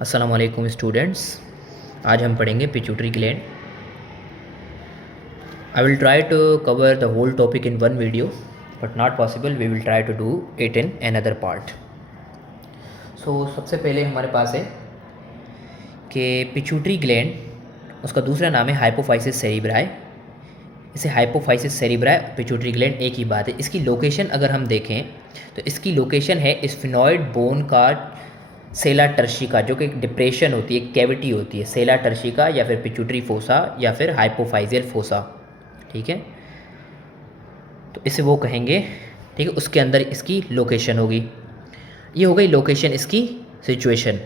अस्सलाम वालेकुम स्टूडेंट्स। आज हम पढ़ेंगे pituitary gland. I will try to cover the whole topic in one video but not possible. We will try to do it in another part. So सबसे पहले हमारे पास है कि पिट्यूटरी ग्लैंड, उसका दूसरा नाम है हाइपोफाइसिस सेरिब्राई। इसे हाइपोफाइसिस सेरिब्राई पिट्यूटरी ग्लैंड एक ही बात है। इसकी लोकेशन अगर हम देखें तो इसकी लोकेशन है स्फिनॉइड बोन का सेला टर्शिका, जो कि एक डिप्रेशन होती है, एक कैविटी होती है, सेला टर्शिका या फिर पिट्यूटरी फोसा या फिर हाइपोफाइजियल फोसा। ठीक है, तो इसे वो कहेंगे। ठीक है, उसके अंदर इसकी लोकेशन होगी। ये हो गई लोकेशन, इसकी सिचुएशन।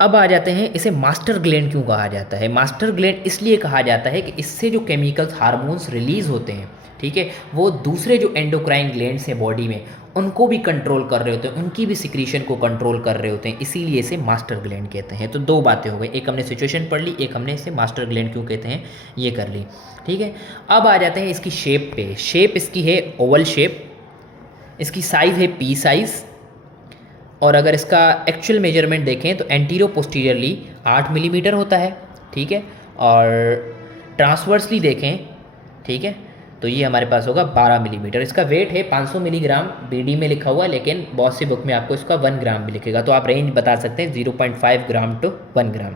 अब आ जाते हैं, इसे मास्टर ग्लैंड क्यों कहा जाता है। मास्टर ग्लैंड इसलिए कहा जाता है कि इससे जो केमिकल्स हार्मोन्स रिलीज़ होते हैं, ठीक है, वो दूसरे जो एंडोक्राइन ग्लैंड्स हैं बॉडी में, उनको भी कंट्रोल कर रहे होते हैं, उनकी भी सिक्रीशन को कंट्रोल कर रहे होते हैं, इसीलिए इसे मास्टर ग्लैंड कहते हैं। तो दो बातें हो गई, एक हमने सिचुएशन पढ़ ली, एक हमने इसे मास्टर ग्लैंड क्यों कहते हैं ये कर ली। ठीक है, अब आ जाते हैं इसकी शेप पे। शेप इसकी है ओवल शेप, इसकी साइज़ है पी साइज़, और अगर इसका एक्चुअल मेजरमेंट देखें तो एंटीरो पोस्टीरियरली 8 मिलीमीटर होता है। ठीक है, और ट्रांसवर्सली देखें, ठीक है, तो ये हमारे पास होगा 12 मिलीमीटर। इसका वेट है 500 मिलीग्राम, बीडी में लिखा हुआ है, लेकिन बहुत सी बुक में आपको इसका 1 ग्राम भी लिखेगा, तो आप रेंज बता सकते हैं 0.5 ग्राम टू 1 ग्राम।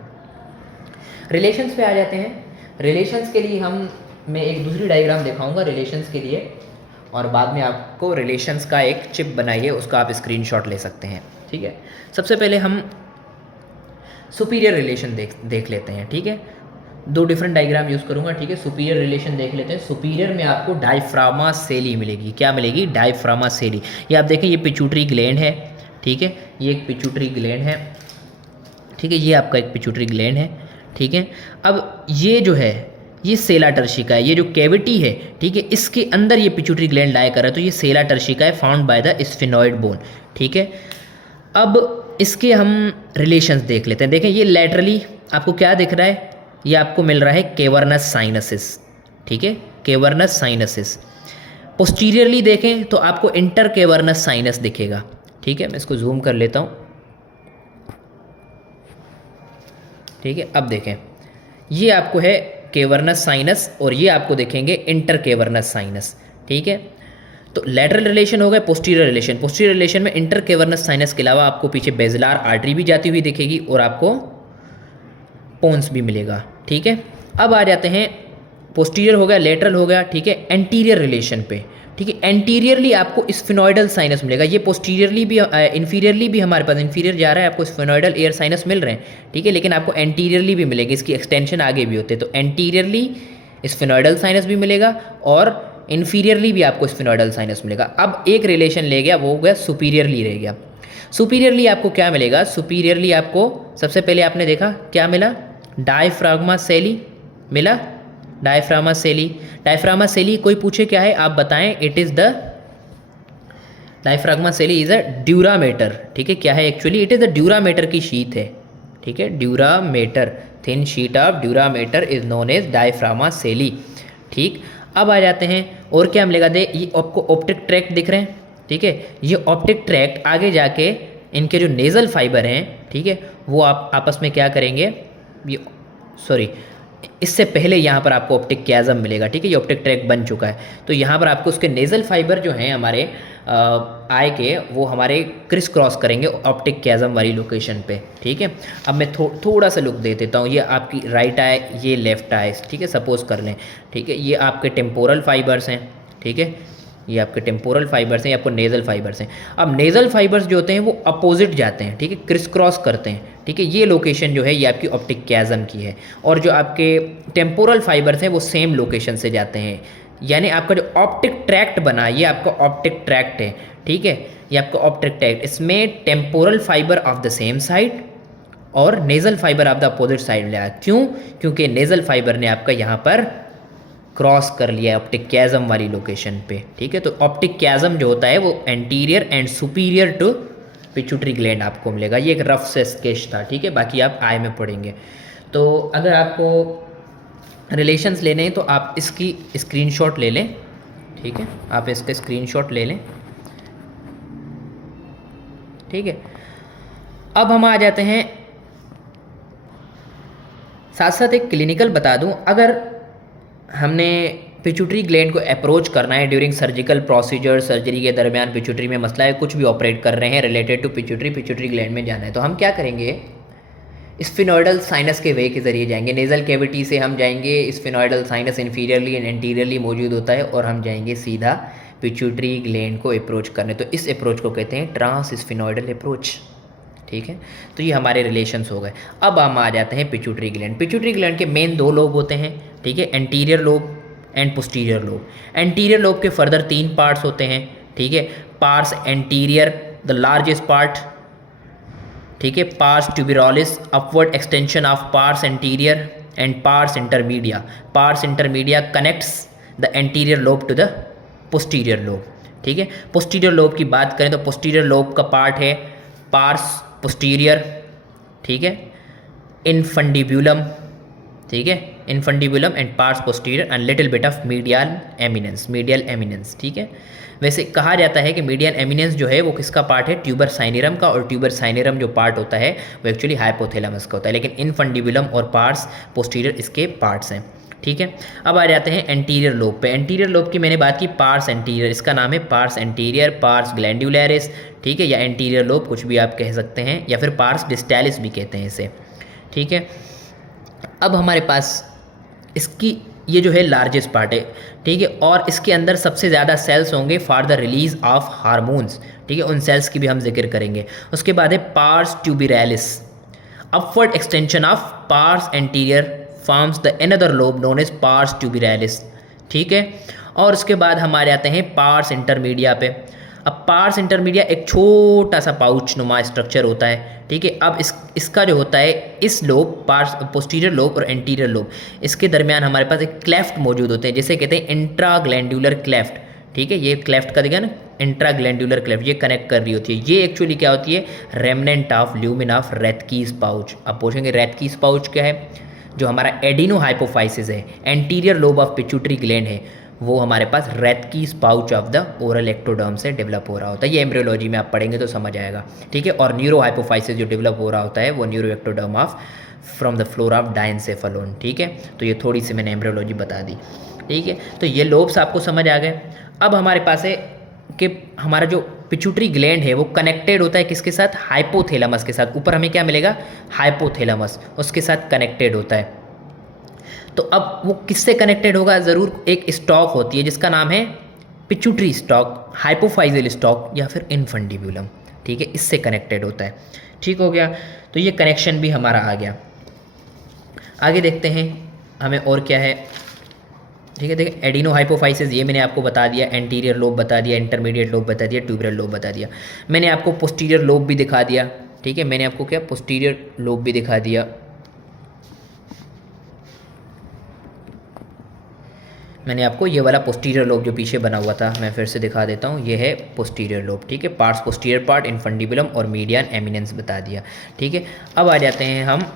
रिलेशंस पे आ जाते हैं। रिलेशंस के लिए मैं एक दूसरी डायग्राम दिखाऊंगा रिलेशंस के लिए, और बाद में आपको रिलेशंस का एक चिप बनाइए, उसका आप स्क्रीनशॉट ले सकते हैं। ठीक है, सबसे पहले हम सुपीरियर रिलेशन देख लेते हैं। ठीक है, दो डिफरेंट डायग्राम यूज़ करूंगा। ठीक है, सुपीरियर रिलेशन देख लेते हैं। सुपीरियर में आपको डायफ्रामा सेली मिलेगी। क्या मिलेगी? डायफ्रामा सेली। ये आप देखें, ये पिट्यूटरी ग्लैंड है। ठीक है, ये एक पिट्यूटरी ग्लैंड है। ठीक है, ये आपका एक पिट्यूटरी ग्लैंड है। ठीक है, अब ये जो है ये सेला टर्शिका है, ये जो कैविटी है, ठीक है, इसके अंदर ये पिट्यूटरी ग्लैंड लाया कर रहा है, तो ये सेला टर्शिका है, found by the sphenoid bone. ठीक है, अब इसके हम रिलेशंस देख लेते हैं। देखें, ये लैटरली आपको क्या दिख रहा है, ये आपको मिल रहा है केवर्नस साइनसिस। ठीक है, केवर्नस साइनसिस। पोस्टीरियरली देखें तो आपको इंटर केवर्नस साइनस दिखेगा। ठीक है, मैं इसको जूम कर लेता हूँ। ठीक है, अब देखें, ये आपको है केवर्नस साइनस और ये आपको देखेंगे इंटर केवर्नस साइनस। ठीक है, तो लैटरल रिलेशन हो गया। पोस्टीरियर रिलेशन, पोस्टीरियर रिलेशन में इंटर केवर्नस साइनस के अलावा आपको पीछे बेजलार आर्टरी भी जाती हुई दिखेगी और आपको पोन्स भी मिलेगा। ठीक है, अब आ जाते हैं, पोस्टीरियर हो गया, लेटरल हो गया। ठीक है, एंटीरियर रिलेशन पे। ठीक है, एंटीरियरली आपको स्फिनॉइडल साइनस मिलेगा। ये पोस्टीरियरली भी इन्फीरियरली भी हमारे पास इन्फीरियर जा रहा है, आपको स्फिनॉइडल एयर साइनस मिल रहे हैं। ठीक है, लेकिन आपको एंटीरियरली भी मिलेगी, इसकी एक्सटेंशन आगे भी होते हैं, तो एंटीरियरली स्फिनॉइडल साइनस भी मिलेगा और इन्फीरियरली भी आपको स्फिनॉइडल साइनस मिलेगा। अब एक रिलेशन ले गया, वो हो गया सुपीरियरली रह गया। सुपीरियरली आपको क्या मिलेगा? सुपीरियरली आपको सबसे पहले आपने देखा क्या मिला? डायफ्राग्मा सेली मिला। डायफ्रामा सेली, डायफ्रामा सेली कोई पूछे क्या है आप बताएं। इट इज़ द डायफ्राग्मा सेली इज़ अ ड्यूरामेटर। ठीक है, क्या है actually? It is the dura mater की शीट है। ठीक है, dura mater, thin sheet of dura mater is known as diaphragma sellae. ठीक, अब आ जाते हैं, और क्या मिलेगा? ये आपको ऑप्टिक ट्रैक्ट दिख रहे हैं। ठीक है, ये ऑप्टिक ट्रैक्ट आगे जाके इनके जो नेज़ल फाइबर हैं, ठीक है, वो आप आपस में क्या करेंगे, ये सॉरी, इससे पहले यहाँ पर आपको ऑप्टिक क्याज़म मिलेगा। ठीक है, ये ऑप्टिक ट्रैक्ट बन चुका है, तो यहाँ पर आपको उसके नेज़ल फाइबर जो हैं हमारे आई के, वो हमारे क्रिस क्रॉस करेंगे ऑप्टिक क्याज़म वाली लोकेशन पे। ठीक है, अब मैं थोड़ा सा लुक दे देता हूँ। ये आपकी राइट आई, ये लेफ्ट आई, ठीक है, सपोज कर लें। ठीक है, ये आपके टेम्पोरल फाइबर्स हैं। ठीक है, ये आपके टेम्पोरल फाइबर्स हैं, ये आपको नेज़ल फाइबर्स हैं। अब नेज़ल फाइबर्स जो होते हैं वो अपोजिट जाते हैं। ठीक है, क्रिस क्रॉस करते हैं। ठीक है, ये लोकेशन जो है ये आपकी ऑप्टिक क्याज़म की है, और जो आपके टेम्पोरल फाइबर्स हैं वो सेम लोकेशन से जाते हैं। यानी आपका जो ऑप्टिक ट्रैक्ट बना, ये आपका ऑप्टिक ट्रैक्ट है। ठीक है, ये आपका ऑप्टिक ट्रैक्ट, इसमें temporal fibre of the same side और nasal fibre of the opposite side लिया। क्यों? क्योंकि नेज़ल फाइबर ने आपका यहाँ पर क्रॉस कर लिया है ऑप्टिक क्याज़म वाली लोकेशन पे। ठीक है, तो ऑप्टिक क्याज़म जो होता है वो anterior and superior to pituitary gland आपको मिलेगा। ये एक रफ से स्केच था। ठीक है, बाकी आप आई में पढ़ेंगे। तो अगर आपको रिलेशंस लेने हैं तो आप इसकी स्क्रीनशॉट ले लें। ठीक है, आप इसका स्क्रीनशॉट ले लें। ठीक है, अब हम आ जाते हैं साथ साथ एक क्लिनिकल बता दूं, अगर हमने पिट्यूटरी ग्लैंड को अप्रोच करना है ड्यूरिंग सर्जिकल प्रोसीजर, सर्जरी के दरमियान पिट्यूटरी में मसला है, कुछ भी ऑपरेट कर रहे हैं रिलेटेड टू पिट्यूटरी ग्लैंड में जाना है, तो हम क्या करेंगे, स्फिनोइडल साइनस के वे के ज़रिए जाएंगे। नेज़ल कैविटी से हम जाएंगे, स्फिनोइडल साइनस इंफीरियरली एंड एंटीरियरली मौजूद होता है, और हम जाएंगे सीधा पिट्यूटरी ग्लैंड को अप्रोच करने। तो इस अप्रोच को कहते हैं ट्रांस स्फिनोइडल अप्रोच। ठीक है, तो ये हमारे रिलेशंस हो गए। अब हम आ जाते हैं पिट्यूटरी ग्लैंड। पिट्यूटरी ग्लैंड के मेन 2 लोब होते हैं, ठीक है, anterior lobe and posterior lobe. Anterior lobe के फर्दर 3 पार्ट्स होते हैं, ठीक है, pars anterior the largest part, ठीक है, pars tuberalis upward extension of pars anterior and pars intermedia. Pars intermedia connects the anterior lobe to the posterior lobe. ठीक है, posterior lobe की बात करें तो पोस्टीरियर लोब का पार्ट है पार्स पोस्टीरियर, ठीक है, इनफंडिब्यूलम, ठीक है, infundibulum and pars posterior and little bit of medial eminence, ठीक है। वैसे कहा जाता है कि मीडियल एमिनेंस जो है वो किसका पार्ट है, ट्यूबर साइनेरम का, और ट्यूबर साइनेरम जो पार्ट होता है वो एक्चुअली हाइपोथैलेमस का होता है, लेकिन इनफंडिब्यूलम और पार्स पोस्टीरियर इसके पार्ट्स हैं। ठीक है, अब आ जाते हैं एंटीरियर लोब पे। एंटीरियर लोब की मैंने बात की पार्स एंटीरियर, इसका नाम है पार्स एंटीरियर, पार्स ग्लैंडुलरिस, ठीक है, या एंटीरियर लोब कुछ भी आप कह सकते हैं, या फिर पार्स डिस्टैलिस भी कहते हैं इसे। ठीक है, अब हमारे पास इसकी ये जो है लार्जेस्ट पार्ट है, ठीक है, और इसके अंदर सबसे ज़्यादा सेल्स होंगे for the release of hormones, ठीक है, उन सेल्स की भी हम जिक्र करेंगे। उसके बाद है pars tuberalis, upward extension of pars anterior forms the another lobe known as pars tuberalis. ठीक है, और उसके बाद हमारे आते हैं पार्स इंटरमीडिया पे। अब पार्स इंटरमीडिया एक छोटा सा पाउच नुमा स्ट्रक्चर होता है, ठीक है। अब इसका जो होता है, इस लोब पार्स पोस्टीरियर लोब और एंटीरियर लोब, इसके दरमियान हमारे पास एक क्लेफ्ट मौजूद होते हैं, जिसे कहते हैं इंट्राग्लैंडुलर क्लेफ्ट। ठीक है, ये क्लेफ्ट का देखा ना, इंट्राग्लैंडुलर क्लेफ्ट, ये कनेक्ट कर रही होती है। ये एक्चुअली क्या होती है, remnant of lumen of Rathke's pouch. अब पूछेंगे रेथकीस पाउच क्या है, जो हमारा एडिनो हाइपोफाइसिस है, anterior lobe of pituitary gland है, वो हमारे पास Rathke's pouch of the oral ectoderm से डेवलप हो रहा होता है। ये एम्ब्रियोलॉजी में आप पढ़ेंगे तो समझ आएगा। ठीक है, और न्यूरो हाइपोफाइसिस जो डेवलप हो रहा होता है वो neuroectoderm of from the floor of diencephalon. ठीक है, तो ये थोड़ी सी मैंने एम्ब्रियोलॉजी बता दी। ठीक है, तो ये लोब्स आपको समझ आ गए। अब हमारे पास है कि हमारा जो पिट्यूटरी ग्लैंड है वो कनेक्टेड होता है किसके साथ, हाइपोथैलेमस के साथ। ऊपर हमें क्या मिलेगा, हाइपोथैलेमस, उसके साथ कनेक्टेड होता है। तो अब वो किससे कनेक्टेड होगा, ज़रूर एक स्टॉक होती है जिसका नाम है पिट्यूटरी स्टॉक, हाइपोफाइजल स्टॉक या फिर इनफंडिब्यूलम। ठीक है, इससे कनेक्टेड होता है। ठीक हो गया, तो ये कनेक्शन भी हमारा आ गया। आगे देखते हैं हमें और क्या है। ठीक है, देखिए एडिनो हाइपोफाइसिस ये मैंने आपको बता दिया, एंटीरियर लोब बता दिया, इंटरमीडिएट लोब बता दिया, ट्यूबरल लोब बता दिया। मैंने आपको पोस्टीरियर लोब भी दिखा दिया। ठीक है, मैंने आपको क्या पोस्टीरियर लोब भी दिखा दिया। मैंने आपको ये वाला पोस्टीरियर लोब जो पीछे बना हुआ था, मैं फिर से दिखा देता हूँ, ये है पोस्टीरियर लोब। ठीक है, पार्ट्स पोस्टीरियर पार्ट, इनफंडिबुलम और मीडियन एमिनेंस बता दिया। ठीक है, अब आ जाते हैं हम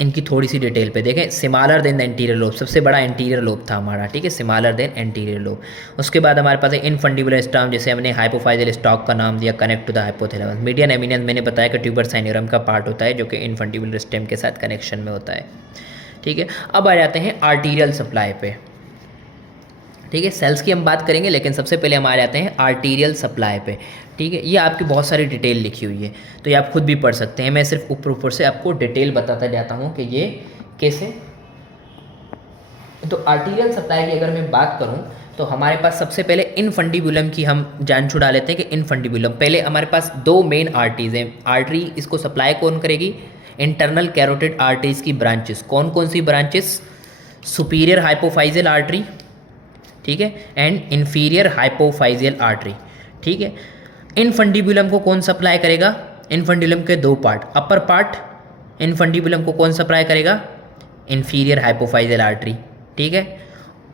इनकी थोड़ी सी डिटेल पे। देखें, सिमालर देन द एंटीरियर लोब, सबसे बड़ा एंटीरियर लोब था हमारा। ठीक है, सिमालर देन एंटीरियर लोब। उसके बाद हमारे पास है इनफंडिबुलर स्टॉक, जैसे हमने हाइपोफाइजल स्टॉक का नाम दिया, connect to the hypothalamus. Median eminence मैंने बताया कि ट्यूबर साइनेरम का पार्ट होता है, जो कि इनफंडिबुलर स्टेम के साथ कनेक्शन में होता है। ठीक है, अब आ जाते हैं आर्टीरियल सप्लाई पे। ठीक है, सेल्स की हम बात करेंगे, लेकिन सबसे पहले हम आ जाते हैं आर्टीरियल सप्लाई पे। ठीक है, ये आपकी बहुत सारी डिटेल लिखी हुई है, तो ये आप खुद भी पढ़ सकते हैं। मैं सिर्फ ऊपर ऊपर से आपको डिटेल बताता जाता हूँ कि ये कैसे। तो आर्टीरियल सप्लाई की अगर मैं बात करूँ तो हमारे पास सबसे पहले इनफंडिबुलम की हम जान छुड़ा लेते हैं कि इनफंडिबुलम, पहले हमारे पास 2 मेन आर्टरीज हैं। आर्टरी इसको सप्लाई कौन करेगी, इंटरनल कैरोटिड आर्टरीज की ब्रांचेस। कौन कौन सी ब्रांचेस, सुपीरियर हाइपोफाइजल आर्टरी, ठीक है, एंड इंफीरियर हाइपोफाइजियल आर्टरी। ठीक है, इनफंडिबुलम को कौन सप्लाई करेगा, इनफंडिबुलम के 2 पार्ट, अपर पार्ट इनफंडिबुलम को कौन सप्लाई करेगा, इंफीरियर हाइपोफाइजियल आर्टरी। ठीक है,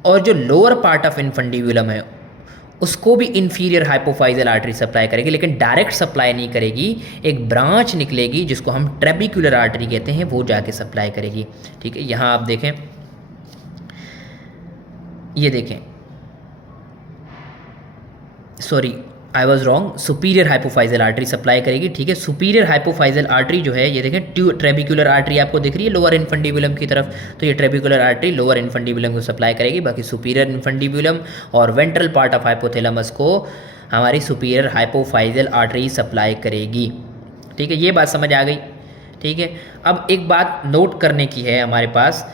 और जो लोअर पार्ट ऑफ इनफंडिबुलम है उसको भी इंफीरियर हाइपोफाइजियल आर्टरी सप्लाई करेगी, लेकिन डायरेक्ट सप्लाई नहीं करेगी। एक ब्रांच निकलेगी जिसको हम ट्रेबिकुलर आर्टरी कहते हैं, वो जाके सप्लाई करेगी। ठीक है, यहाँ आप देखें, ये देखें, sorry I was wrong, superior hypophyseal artery supply करेगी, ठीक है। सुपीरियर हाइपोफाइजल आर्टरी जो है ये देखें ट्रेबिकुलर आर्टरी आपको दिख रही है लोअर इनफंडिबुलम की तरफ, तो ये ट्रेबिकुलर आर्टरी लोअर इनफंडिबुलम को सप्लाई करेगी, बाकी सुपीरियर इनफंडिबुलम और वेंट्रल पार्ट ऑफ हाइपोथैलेमस को हमारी सुपीरियर हाइपोफाइजल आर्टरी सप्लाई करेगी, ठीक है। ये बात समझ आ गई, ठीक है। अब एक बात नोट करने की है हमारे पास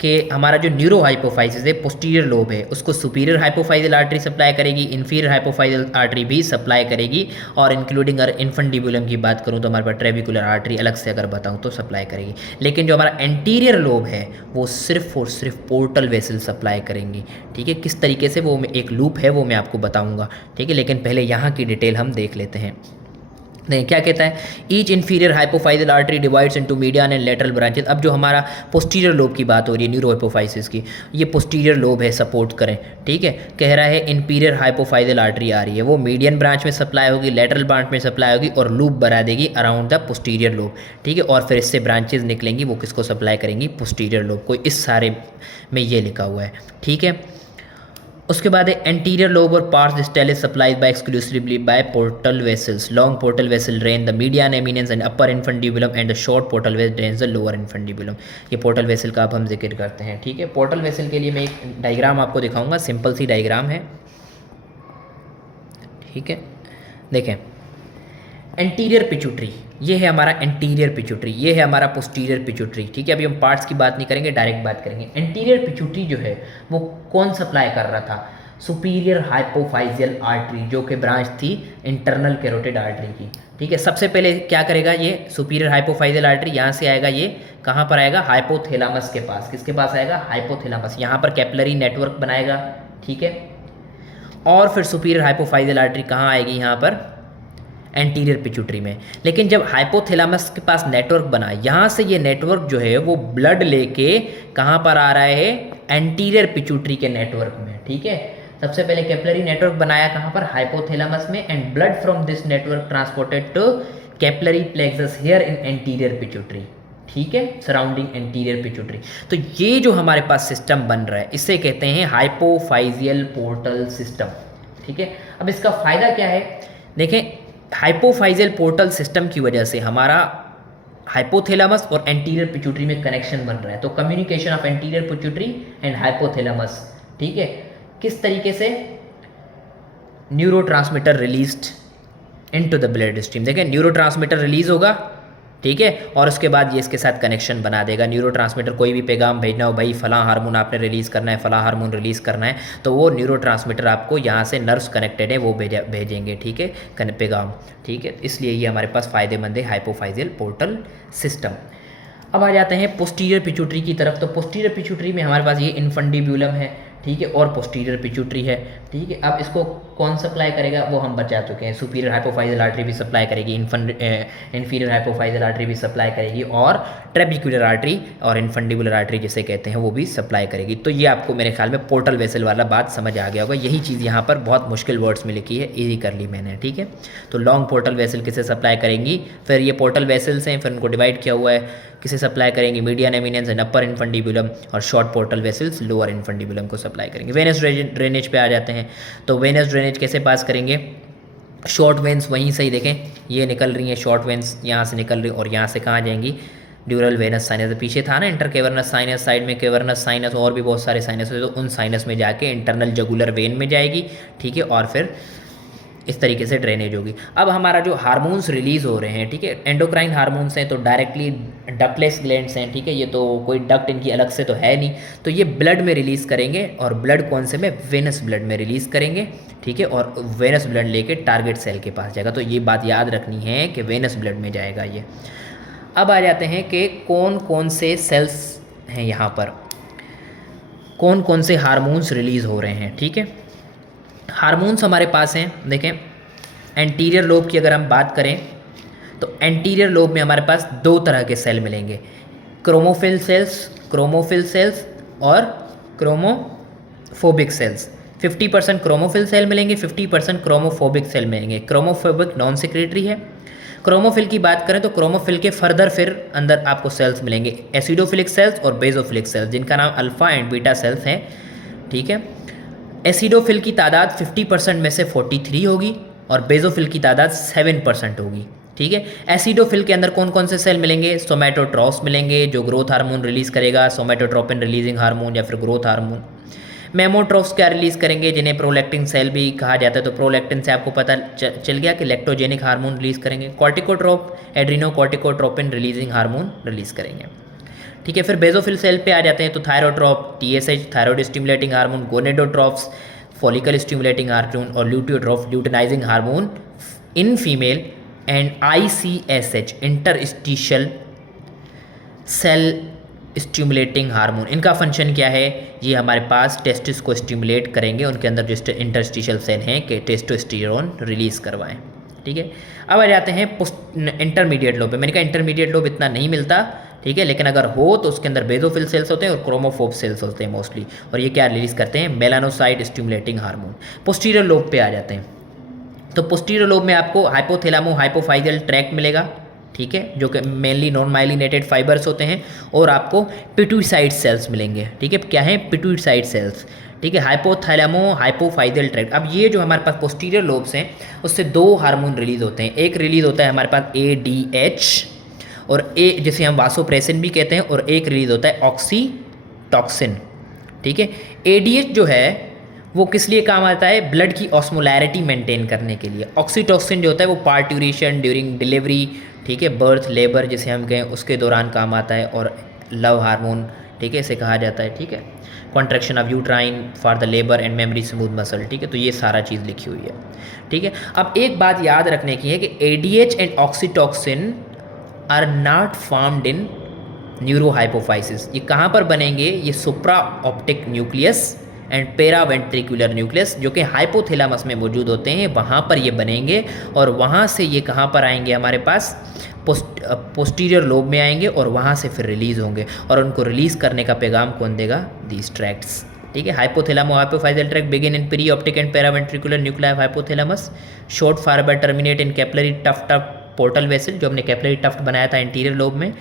कि हमारा जो न्यूरो हाइपोफाइसिस है, पोस्टीरियर लोब है, उसको सुपीरियर हाइपोफाइजल आर्टरी सप्लाई करेगी, इंफीरियर हाइपोफाइजल आर्टरी भी सप्लाई करेगी, और इंक्लूडिंग अगर इनफंडिबुलम की बात करूँ तो हमारे पास ट्रेबिकुलर आर्टरी अलग से अगर बताऊँ तो सप्लाई करेगी। लेकिन जो हमारा एंटीरियर लोब है वो सिर्फ और सिर्फ पोर्टल वेसल सप्लाई करेंगी, ठीक है। किस तरीके से वो एक लूप है वो मैं आपको बताऊँगा, ठीक है। लेकिन पहले यहाँ की डिटेल हम देख लेते हैं। नहीं, क्या कहता है, each inferior hypophyseal artery divides into median and lateral branches. अब जो हमारा पोस्टीरियर लोब की बात हो रही है न्यूरो हाइपोफाइसिस की, ये पोस्टीरियर लोब है, सपोर्ट करें, ठीक है। कह रहा है इंफीरियर हाइपोफाइजल आर्टरी आ रही है, वो मीडियन ब्रांच में सप्लाई होगी, लेटरल ब्रांच में सप्लाई होगी और लूप बना देगी अराउंड द पोस्टीरियर लोब, ठीक है। और फिर इससे ब्रांचेज निकलेंगी, वो किसको सप्लाई करेंगी, पोस्टीरियर लोब को। इस सारे में ये लिखा हुआ है, ठीक है। उसके बाद है एंटीरियर लोब और pars distal is supplied by exclusively by portal vessels. Long portal vessel drain the median eminence and upper infundibulum and the short portal vessel drains the lower infundibulum. ये पोर्टल वेसल का अब हम जिक्र करते हैं, ठीक है। पोर्टल वेसल के लिए मैं एक डायग्राम आपको दिखाऊंगा, सिंपल सी डायग्राम है, ठीक है। देखें, एंटीरियर पिट्यूटरी, ये है हमारा एंटीरियर पिट्यूटरी, ये है हमारा पोस्टीरियर पिट्यूटरी, ठीक है। अभी हम पार्ट्स की बात नहीं करेंगे, डायरेक्ट बात करेंगे। एंटीरियर पिट्यूटरी जो है वो कौन सप्लाई कर रहा था, सुपीरियर हाइपोफाइजियल आर्टरी, जो कि ब्रांच थी इंटरनल कैरोटिड आर्टरी की, ठीक है। सबसे पहले क्या करेगा ये सुपीरियर हाइपोफाइजियल आर्टरी, यहाँ से आएगा, ये कहाँ पर आएगा, हाइपोथैलेमस के पास। किसके पास आएगा, हाइपोथैलेमस, यहाँ पर कैपिलरी नेटवर्क बनाएगा, ठीक है। और फिर सुपीरियर हाइपोफाइजियल आर्टरी कहाँ आएगी, यहाँ पर एंटीरियर पिट्यूटरी में। लेकिन जब हाइपोथैलेमस के पास नेटवर्क बना, यहाँ से ये नेटवर्क जो है वो ब्लड लेके कहाँ पर आ रहा है, एंटीरियर पिट्यूटरी के नेटवर्क में, ठीक है। सबसे पहले कैपिलरी नेटवर्क बनाया कहाँ पर, हाइपोथैलेमस में, and blood from this network transported to capillary plexus here in anterior pituitary, ठीक है, सराउंडिंग एंटीरियर पिट्यूटरी। तो ये जो हमारे पास सिस्टम बन रहा है इसे कहते हैं हाइपोफाइजियल पोर्टल सिस्टम, ठीक है। अब इसका फायदा क्या है, देखें, हाइपोफाइजियल पोर्टल सिस्टम की वजह से हमारा हाइपोथैलेमस और एंटीरियर पिट्यूटरी में कनेक्शन बन रहा है। तो communication of anterior pituitary and hypothalamus, ठीक है। किस तरीके से, neurotransmitter released into the blood stream. देखें, न्यूरोट्रांसमीटर रिलीज होगा, ठीक है, और उसके बाद ये इसके साथ कनेक्शन बना देगा। न्यूरोट्रांसमीटर कोई भी पैगाम भेजना हो, भाई फलां हार्मोन आपने रिलीज़ करना है, फलां हार्मोन रिलीज़ करना है, तो वो न्यूरोट्रांसमीटर आपको यहाँ से नर्व्स कनेक्टेड है वो भेजेंगे, ठीक है, पैगाम, ठीक है। इसलिए ये हमारे पास फ़ायदेमंद है हाइपोफाइजियल पोर्टल सिस्टम। अब आ जाते हैं पोस्टीरियर पिट्यूटरी की तरफ। तो पोस्टीरियर पिट्यूटरी में हमारे पास ये इनफंडिब्यूलम है, ठीक है, और पोस्टीरियर पिट्यूटरी है, ठीक है। अब इसको कौन सप्लाई करेगा वो हम बता चुके हैं, सुपीरियर हाइपोफाइजियल आर्टरी भी सप्लाई करेगी, इन्फीरियर हाइपोफाइजियल आर्टरी भी सप्लाई करेगी, और ट्रेबिकुलर आर्टरी और इनफंडिबुलर आर्टरी जिसे कहते हैं वो भी सप्लाई करेगी। तो ये आपको मेरे ख्याल में पोर्टल वेसल वाला बात समझ आ गया होगा। यही चीज़ यहाँ पर बहुत मुश्किल वर्ड्स में लिखी है, ईजी कर ली मैंने, ठीक है। तो लॉन्ग पोर्टल वेसल किसे सप्लाई करेंगी, फिर ये पोर्टल वेसल्स हैं, फिर उनको डिवाइड किया हुआ है, किसे सप्लाई करेंगी, median eminence and upper infundibulum, और short portal vessels lower infundibulum को सप्लाई करेंगे। वेनस ड्रेनेज पे आ जाते हैं। तो वेनस ड्रेनेज कैसे पास करेंगे, शॉर्ट वेन्स वहीं से ही देखें, ये निकल रही हैं शॉर्ट वेन्स, यहाँ से निकल रही और यहाँ से कहाँ जाएंगी, ड्यूरल वेनस साइनस। पीछे था ना इंटर केवर्नस साइनस, साइड में केवर्नस साइनस, और भी बहुत सारे साइनस होते, तो उन साइनस में जाके इंटरनल जगुलर वेन में जाएगी, ठीक है, और फिर इस तरीके से ड्रेनेज होगी। अब हमारा जो हार्मोन्स रिलीज़ हो रहे हैं, ठीक है, एंडोक्राइन हार्मोन्स हैं, तो डायरेक्टली डक्टलेस ग्लैंड्स हैं, ठीक है, ये तो कोई डक्ट इनकी अलग से तो है नहीं, तो ये ब्लड में रिलीज़ करेंगे, और ब्लड कौन से में, वेनस ब्लड में रिलीज़ करेंगे, ठीक है, और वेनस ब्लड लेके टारगेट सेल के पास जाएगा। तो ये बात याद रखनी है कि वेनस ब्लड में जाएगा ये। अब आ जाते हैं कि कौन कौन से सेल्स हैं यहाँ पर, कौन कौन से हार्मोन्स रिलीज़ हो रहे हैं, ठीक है। हार्मोन्स हमारे पास हैं, देखें, एंटीरियर लोब की अगर हम बात करें तो एंटीरियर लोब में हमारे पास दो तरह के सेल मिलेंगे, क्रोमोफिल सेल्स और क्रोमोफोबिक सेल्स। 50% क्रोमोफिल सेल मिलेंगे, 50% क्रोमोफोबिक सेल मिलेंगे। क्रोमोफोबिक नॉन सेक्रेटरी है। क्रोमोफिल की बात करें तो क्रोमोफिल के फर्दर फिर अंदर आपको सेल्स मिलेंगे, एसिडोफिलिक सेल्स और बेजोफिलिक सेल्स, जिनका नाम अल्फ़ा एंड बीटा सेल्स हैं, ठीक है। एसिडोफिल की तादाद 50% में से 43 होगी, और बेजोफिल की तादाद 7% होगी। ठीक है। एसिडोफिल के अंदर कौन कौन से सेल मिलेंगे? सोमैटोट्रॉफ्स मिलेंगे जो ग्रोथ हार्मोन रिलीज़ करेगा, सोमैटोट्रोपिन रिलीजिंग हार्मोन या फिर ग्रोथ हार्मोन। मेमोट्रोफ्स क्या रिलीज़ करेंगे, जिन्हें प्रोलैक्टिन सेल भी कहा जाता है। तो प्रोलैक्टिन से आपको पता चल गया कि लैक्टोजेनिक हार्मोन रिलीज़ करेंगे। कॉर्टिकोट्रोप एड्रीनोकॉर्टिकोट्रोपिन रिलीजिंग हार्मोन रिलीज़ करेंगे। ठीक है। फिर बेजोफिल सेल पे आ जाते हैं तो thyrotroph, TSH thyroid stimulating hormone, gonadotrophs follicle stimulating hormone और luteotroph luteinizing hormone in female and ICSH interstitial cell stimulating hormone. इनका फंक्शन क्या है? ये हमारे पास टेस्टिस को स्टिमुलेट करेंगे, उनके अंदर जो इंटरस्टिशियल सेल हैं कि टेस्टोस्टेरोन रिलीज़ करवाएं। ठीक है। अब आ जाते हैं इंटरमीडिएट लोब पे। मैंने कहा इंटरमीडिएट लोब इतना नहीं मिलता, ठीक है, लेकिन अगर हो तो उसके अंदर बेजोफिल सेल्स होते हैं और क्रोमोफोब सेल्स होते हैं मोस्टली, और ये क्या रिलीज़ करते हैं? Melanocyte stimulating hormone. Posterior lobe पे आ जाते हैं तो पोस्टीरियर लोब में आपको हाइपोथैलेमो हाइपोफाइजियल ट्रैक्ट मिलेगा, ठीक है, जो कि मेनली नॉन माइलिनेटेड फाइबर्स होते हैं, और आपको पिट्यूसाइड सेल्स मिलेंगे। ठीक है। क्या है? पिट्यूसाइड सेल्स। ठीक है। Hypothalamo hypophysial tract. अब ये जो हमारे पास पोस्टीरियर लोब्स हैं उससे दो हार्मोन रिलीज होते हैं। एक रिलीज होता है हमारे पास ADH और जिसे हम वासोप्रेसिन भी कहते हैं, और एक रिलीज होता है ऑक्सीटॉक्सिन। ठीक है। ADH जो है वो किस लिए काम आता है? ब्लड की ऑस्मोलैरिटी मेंटेन करने के लिए। ऑक्सीटॉक्सिन जो होता है वो पार्ट्यूरेशन ड्यूरिंग डिलीवरी, ठीक है, बर्थ लेबर जिसे हम कहें उसके दौरान काम आता है, और लव हार्मोन, ठीक है, इसे कहा जाता है। ठीक है। Contraction of uterine for the labour and memory smooth muscle. ठीक है। तो ये सारा चीज़ लिखी हुई है। ठीक है। अब एक बात याद रखने की है कि ADH and oxytocin are not formed in neurohypophysis. ये कहाँ पर बनेंगे? ये supra optic nucleus and paraventricular nucleus जो कि हाइपोथैलेमस में मौजूद होते हैं, वहाँ पर ये बनेंगे, और वहाँ से ये कहाँ पर आएंगे? हमारे पास पोस्टीरियर लोब में आएंगे, और वहाँ से फिर रिलीज़ होंगे, और उनको रिलीज़ करने का पैगाम कौन देगा? These tracts. ठीक है। Hypothalamo hypophysial tract begin in preoptic and paraventricular nuclei of hypothalamus, short fibre terminate in capillary tuft portal vessel, जो हमने कैपिलरी टफ्ट बनाया था एंटीरियर लोब में।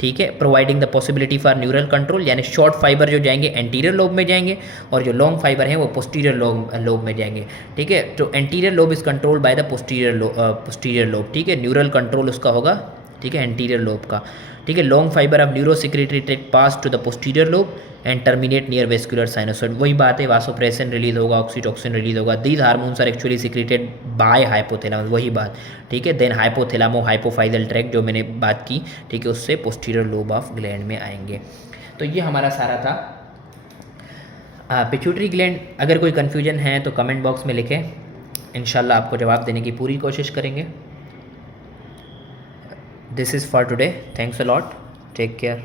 ठीक है। Providing the possibility for neural control, यानी शॉर्ट फाइबर जो जाएंगे एंटीरियर लोब में जाएंगे, और जो लॉन्ग फाइबर हैं वो पोस्टीरियर लोब में जाएंगे। ठीक है। तो anterior lobe is controlled by the posterior lobe. ठीक है। न्यूरल कंट्रोल उसका होगा, ठीक है, एंटीरियर लोब का। ठीक है। Long fibre of neurosecretory tract pass to the posterior lobe and terminate near vascular sinusoid. वही बात है, वासोप्रेसिन रिलीज होगा, ऑक्सीटॉक्सिन रिलीज होगा। These hormones are actually secreted by hypothalamus, वही बात। ठीक है। देन हाइपोथैलेमो हाइपोफाइजियल ट्रैक्ट जो मैंने बात की, ठीक है, उससे पोस्टीरियर लोब ऑफ ग्लैंड में आएंगे। तो ये हमारा सारा था पिट्यूटरी ग्लैंड। अगर कोई कन्फ्यूजन है तो कमेंट बॉक्स में लिखें, इंशाल्लाह आपको जवाब देने की पूरी कोशिश करेंगे। This is for today. Thanks a lot. Take care.